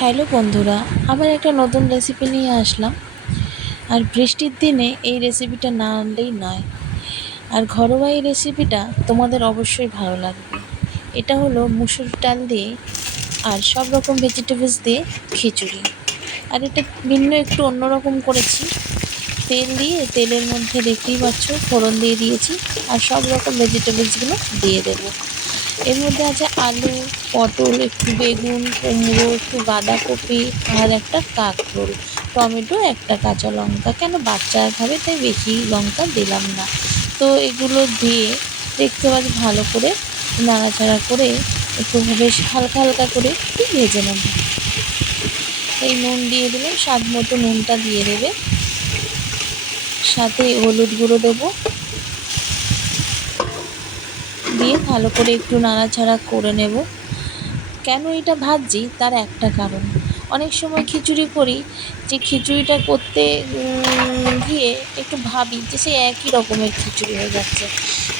Hello বন্ধুরা, আবার একটা নতুন রেসিপি নিয়ে আসলাম। আর বৃষ্টির দিনে এই রেসিপিটা না আনলেই নয়। আর ঘরোয়া এই রেসিপিটা তোমাদের অবশ্যই ভালো লাগবে। এটা হলো মুসুর ডাল দিয়ে আর সব রকম ভেজিটেবলস দিয়ে খিচুড়ি। আর এটা ভিন্ন একটু অন্যরকম করেছি। তেল দিয়ে, তেলের মধ্যে দেখতেই পাচ্ছ, ফোড়ন দিয়ে দিয়েছি আর সব রকম ভেজিটেবলসগুলো দিয়ে দেবো। এর মধ্যে আছে আলু, পটল, একটু বেগুন, কুমড়ো, একটু বাঁধাকপি আর একটা কাঁকরোল। টমেটো, একটা কাঁচা লঙ্কা। কেন বাচ্চারা খাবে? তাই বেশি লঙ্কা দিলাম না। তো এগুলো দিয়ে দেখতে পাচ্ছি ভালো করে নাড়াচাড়া করে একটু বেশ হালকা হালকা করে একটু ভেজে নেব। এই নুন দিয়ে দিলাম। স্বাদ মতো নুনটা দিয়ে দেবে। সাথে হলুদ গুঁড়ো দেবো। দিয়ে ভালো করে একটু নাড়াচাড়া করে নেব। কেন এটা ভাজছি? তার একটা কারণ। অনেক সময় খিচুড়ি করি, যে খিচুড়িটা করতে গিয়ে একটু ভাবি যে সে একই রকমের খিচুড়ি হয়ে যাচ্ছে।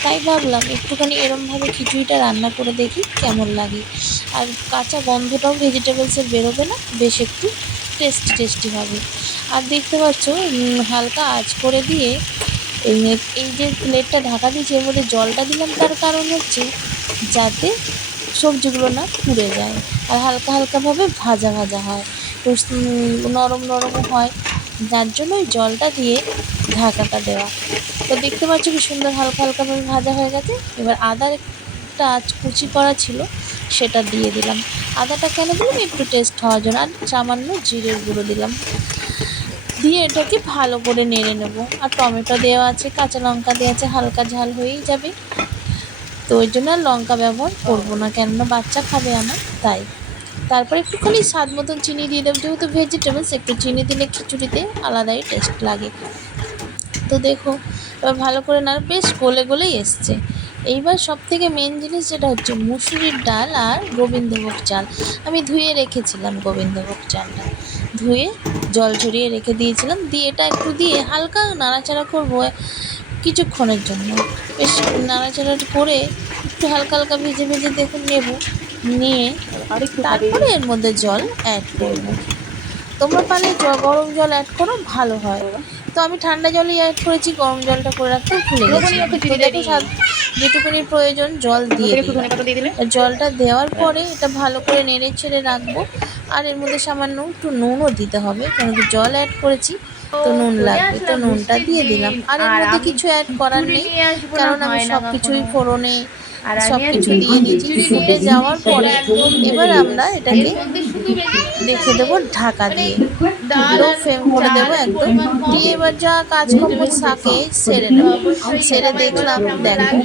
তাই ভাবলাম একটুখানি এরমভাবে খিচুড়িটা রান্না করে দেখি কেমন লাগে। আর কাঁচা গন্ধটাও ভেজিটেবলসের বেরোবে না, বেশ একটু টেস্টি টেস্টি হবে। আর দেখতে পাচ্ছ হালকা আঁচ করে দিয়ে এই এই যে প্লেটটা ঢাকা দিয়েছি, এর মধ্যে জলটা দিলাম, তার কারণ হচ্ছে যাতে সবজিগুলো না পুড়ে যায় আর হালকা হালকাভাবে ভাজা ভাজা হয়। নরম নরমও হয়, যার জন্য ওই জলটা দিয়ে ঢাকাটা দেওয়া। তো দেখতে পাচ্ছ কি সুন্দর হালকা হালকাভাবে ভাজা হয়ে গেছে। এবার আদার একটা আজ কুচি করা ছিল, সেটা দিয়ে দিলাম। আদাটা কেন দিলাম? একটু টেস্ট হওয়ার জন্য। আর সামান্য জিরের গুঁড়ো দিলাম। দিয়ে এটাকে ভালো করে নেড়ে নেব। আর টমেটো দেওয়া আছে, কাঁচা লঙ্কা দেওয়া আছে, হালকা ঝাল হয়েই যাবে। তো ওই জন্য লঙ্কা ব্যবহার করব না, কেননা বাচ্চা খাবে আমার, তাই। তারপর একটুখানি স্বাদ মতন চিনি দিয়ে দেবো, যেহেতু ভেজিটেবলস একটু চিনি দিলে খিচুড়িতে আলাদাই টেস্ট লাগে। তো দেখো, এবার ভালো করে না, বেশ গলে গলেই এসছে। এইবার সব থেকে মেন জিনিস যেটা হচ্ছে মুসুরির ডাল আর গোবিন্দভোগ চাল। আমি ধুয়ে রেখেছিলাম গোবিন্দভোগ চালটা। ধুয়ে জল ঝরিয়ে রেখে দিয়েছিলাম। দিয়ে এটা একটু দিয়ে হালকা নাড়াচাড়া করব কিছুক্ষণের জন্য। বেশ নাড়াচাড়া করে একটু হালকা হালকা ভেজে ভেজে দেখুন নেব। নিয়ে তারপরে এর মধ্যে জল অ্যাড করব। তোমরা পারলে গরম জল অ্যাড করো ভালো হয়। তো আমি ঠান্ডা জলই অ্যাড করেছি গরম জলটা করে রাখতে ভুলে গেছি। যেটুকুনি প্রয়োজন জল দিয়ে জলটা দেওয়ার পরে এটা ভালো করে নেড়ে ছেড়ে রাখব। আর এর মধ্যে সামান্য একটু নুনও দিতে হবে কেন কি জল অ্যাড করেছি তো নুন লাগবে। তো নুনটা দিয়ে দিলাম। আর এর মধ্যে কিছু অ্যাড করার নেই কারণ আমি সব কিছুই ফোড়নে সব কিছু দিয়ে দিয়েছি। ফুটে যাওয়ার পরে এবার আমরা এটাকে দেখে দেবো ঢাকা দিয়ে। লো ফ্লেম করে দেবো একদম। দিয়ে এবার যা কাজকর্ম থাকে সেরে নেব। সেরে দেখলাম দেখো।